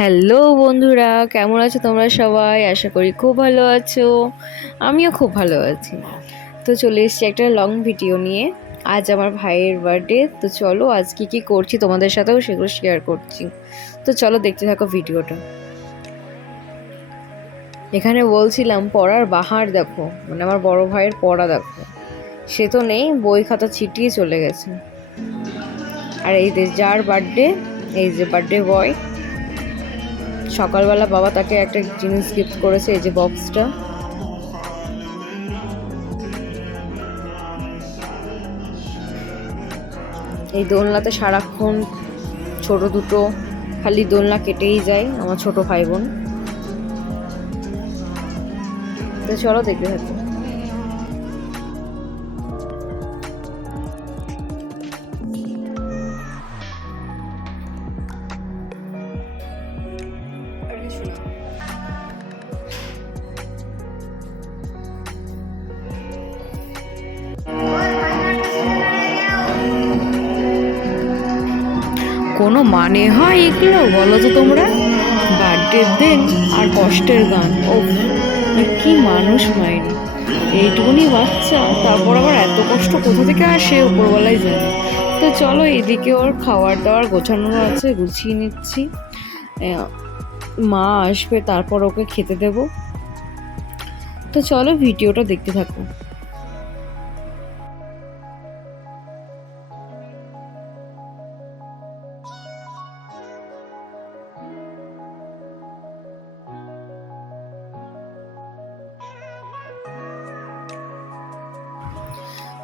Hello বন্ধুরা, কেমন আছো তোমরা সবাই? আশা করি খুব ভালো আছো। আমিও খুব ভালো আছি। তো চলে এসেছি একটা লং ভিডিও নিয়ে। আজ আমার ভাইয়ের বার্থডে তো চলো আজ কী কী করছি তোমাদের সাথেও সেগুলো শেয়ার করছি। তো চলো দেখতে থাকো ভিডিওটা এখানে বলছিলাম, পড়ার বাহার দেখো। মানে আমার বড় ভাইয়ের পড়া দেখো। সে তো নেই, বই খাতা ছিটিয়ে চলে গেছে। আর এই যে যার বার্থডে এই যে বার্থডে বয় সকালবেলা বাবা তাকে একটা জিনিস গিফট করেছে, এই যে বক্সটা এই দোলনাতে সারাক্ষণ ছোট দুটো, খালি দোলনা কেটেই যায় আমার ছোট ভাই বোন। তো চলো দেখতে থাকো। কোনো মানে হয় এগুলো? বলো তো তোমরা। বার্থডের দিন আর কষ্টের গান। ও কি মানুষ মাইরি এইটুকুনি বাচ্চা, তারপর আবার এত কষ্ট কোথা থেকে আসে উপরবেলায় জানে। তো চলো এদিকে ওর খাবার দাবার গোছানো আছে, গুছিয়ে নিচ্ছি। মা আসবে, তারপর ওকে খেতে দেব। তো চলো ভিডিওটা দেখতে থাকো।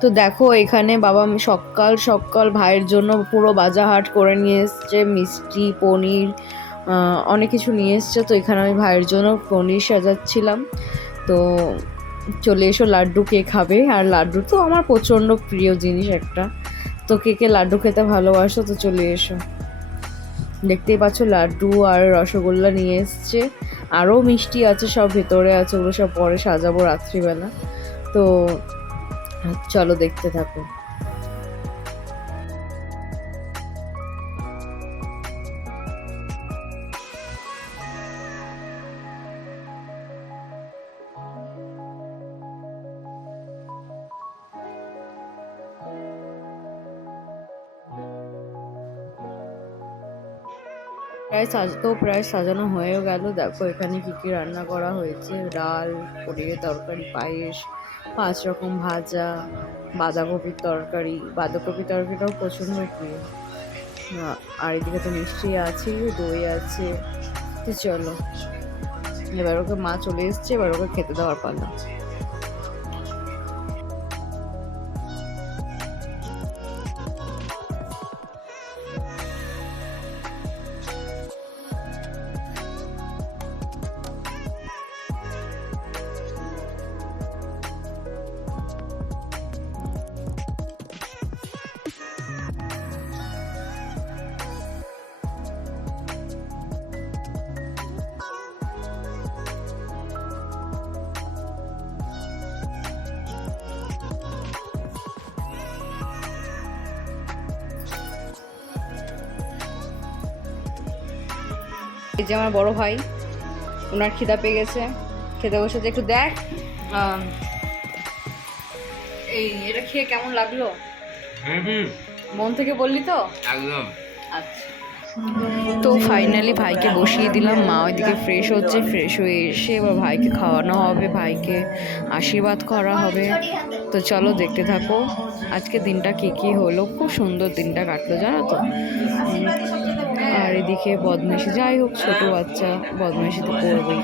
তো দেখো, এখানে বাবা সকাল সকাল ভাইয়ের জন্য পুরো বাজারহাট করে নিয়ে এসছে, মিষ্টি, পনির অনেক কিছু নিয়ে এসছে। তো এখানে আমি ভাইয়ের জন্য পনির সাজাচ্ছিলাম। তো চলে এসো, লাড্ডু কে খাবে? আর লাড্ডু তো আমার প্রচণ্ড প্রিয় জিনিস একটা। তো কে কে লাড্ডু খেতে ভালোবাসো, তো চলে এসো। দেখতেই পাচ্ছ, লাড্ডু আর রসগোল্লা নিয়ে এসছে। আরও মিষ্টি আছে, সব ভেতরে আছে, ওগুলো সব পরে সাজাবো রাত্রিবেলা। তো চলো দেখতে থাকো। প্রায় সাজতেও প্রায় সাজানো হয়েও গেল। দেখো এখানে কি কি রান্না করা হয়েছে। ডাল, পনিরের তরকারি, পায়েস পাঁচ রকম ভাজা, বাঁধাকপির তরকারি। বাঁধাকপির তরকারিটাও প্রচণ্ড প্রিয়। আর এদিকে তো মিষ্টি আছে, দই আছে। তো চলো। এবার ওকে মা চলে এসছে, এবার ওকে খেতে দেওয়ার পালা। এই যে আমার বড় ভাই ওনার খিদা পেয়ে গেছে। খেতে বসেছে একটু দেখ। এই এটা খেয়ে কেমন লাগল? মন থেকে বললি তো? একদম। আচ্ছা। তো ফাইনালি ভাইকে বসিয়ে দিলাম। মা ওইদিকে ফ্রেশ হচ্ছে ফ্রেশ হয়ে এসে এবার ভাইকে খাওয়ানো হবে, ভাইকে আশীর্বাদ করা হবে। তো চলো দেখতে থাকো, আজকে দিনটা কী কী হলো? খুব সুন্দর দিনটা কাটলো, জানো তো? আর এদিকে বদমাইশি, যাই হোক, ছোটো বাচ্চা বদমাইশি তো করবেই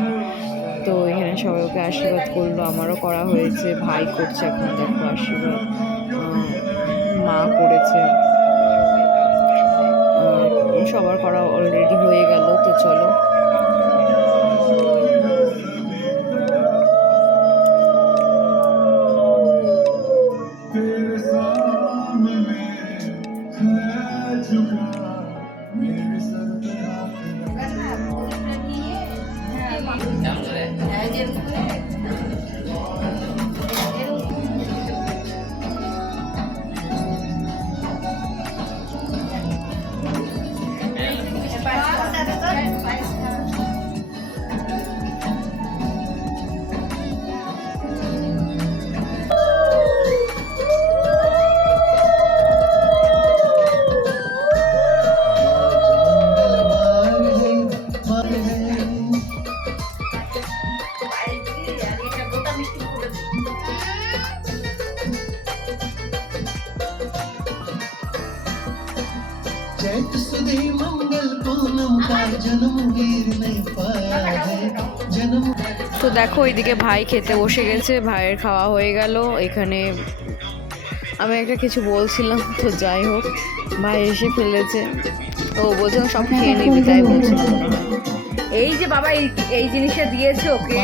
তো এখানে সবাই ওকে আশীর্বাদ করল, আমারও করা হয়েছে, ভাই করছে এখন, দেখো আশীর্বাদ। মা করেছে। সবার করা অলরেডি चैत सुदी मंगल पूनम का जन्म वीर ने पाया है जन्म তো দেখো এইদিকে ভাই খেতে বসে গেছে ভাইয়ের খাওয়া হয়ে গেল এখানে আমি একটা কিছু বলছিলাম তো যাই হোক ভাই এসে ফেলেছে তো ও বলছে সব খেয়ে নিবি তাই বলছে এই যে বাবা এই এই জিনিসটা দিয়েছে ওকে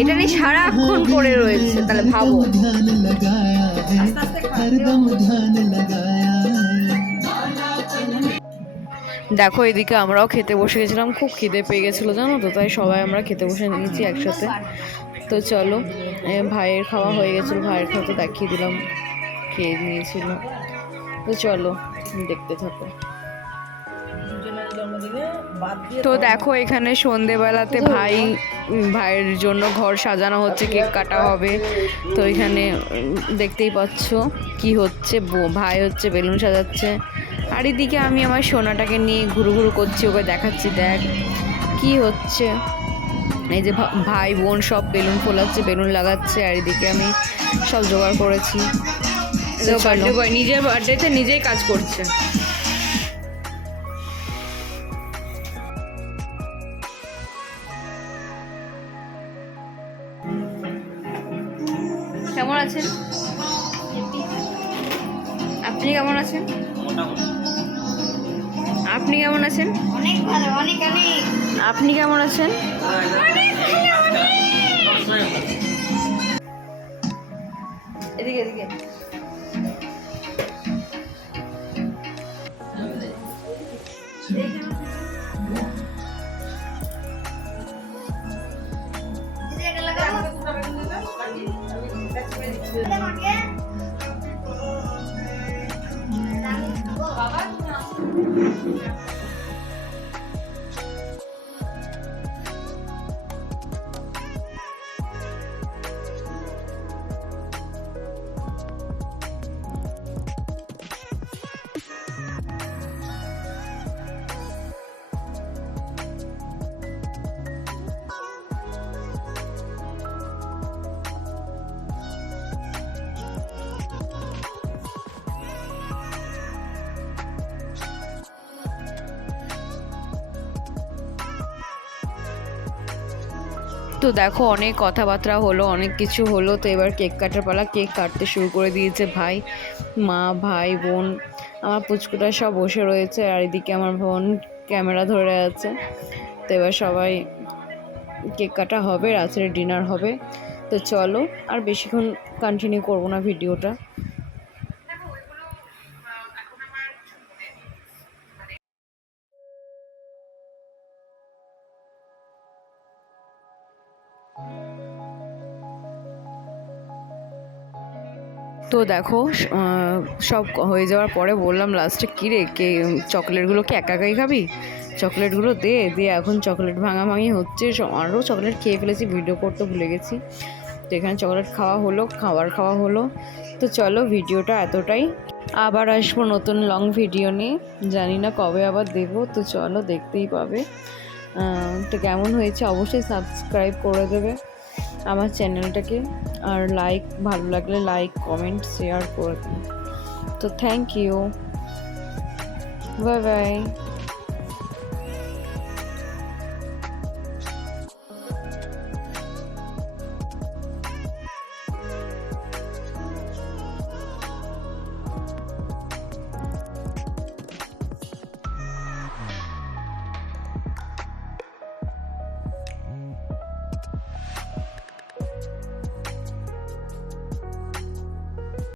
এটা নিয়ে সারাক্ষণ পড়ে রয়েছে তাহলে ভাবো ध्यान लगाया দেখো, এদিকে আমরাও খেতে বসে গেছিলাম। খুব খিদে পেয়ে গেছিল, জানো তো? তাই সবাই আমরা খেতে বসে নিয়েছি একসাথে। তো চলো ভাইয়ের খাওয়া হয়ে গেছিল। ভাইয়ের খাওয়া তো দেখিয়ে দিলাম, খেয়ে নিয়েছিল। তো চলো, দেখতে থাকো। তো দেখো, এখানে সন্ধেবেলাতে ভাই ভাইয়ের জন্য ঘর সাজানো হচ্ছে, কেক কাটা হবে। তো এখানে দেখতেই পাচ্ছ কি হচ্ছে। ভাই হচ্ছে বেলুন সাজাচ্ছে। আর এদিকে আমি আমার সোনাটাকে নিয়ে ঘুরু ঘুরু করছি ওকে দেখাচ্ছি দেখ কি হচ্ছে। এই যে ভাই বোন সব বেলুন ফোলাচ্ছে বেলুন লাগাচ্ছে আর এদিকে আমি সব জোগাড় করেছি। নিজের বার্থডেতে নিজেই কাজ করছে। আপনি কেমন আছেন? আপনি কেমন আছেন? অনেক ভালো অনেক অনেক আপনি কেমন আছেন? এদিকে এদিকে। তো দেখো, অনেক কথাবার্তা হলো, অনেক কিছু হলো। তো এবার কেক কাটার পালা, কেক কাটতে শুরু করে দিয়েছে ভাই, মা, ভাই, বোন। আমার পুচকুটা সব বসে রয়েছে আর এদিকে আমার বোন ক্যামেরা ধরে আছে। তো এবার সবাই কেক কাটা হবে, রাত্রে ডিনার হবে। তো চলো, আর বেশিক্ষণ কন্টিনিউ করব না ভিডিওটা। তো দেখো সব হয়ে যাওয়ার পরে বললাম লাস্টে কী রে, কে চকলেটগুলো কি একা একাই খাবি? চকলেটগুলো দে, দিয়ে এখন চকলেট ভাঙাভাঙি হচ্ছে আরও চকলেট খেয়ে ফেলেছি ভিডিও করতে ভুলে গেছি। তো এখানে চকলেট খাওয়া হলো, খাবার খাওয়া হলো। তো চলো ভিডিওটা এতটাই। আবার আসব নতুন লং ভিডিও নিয়ে। জানি না কবে আবার দেবো, তো চলো দেখতেই পাবে। তো কেমন হয়েছে অবশ্যই সাবস্ক্রাইব করে দেবে। আমার চ্যানেলটাকে আর লাইক ভালো লাগলে লাইক কমেন্ট শেয়ার করে দিন। তো থ্যাংক ইউ বাই বাই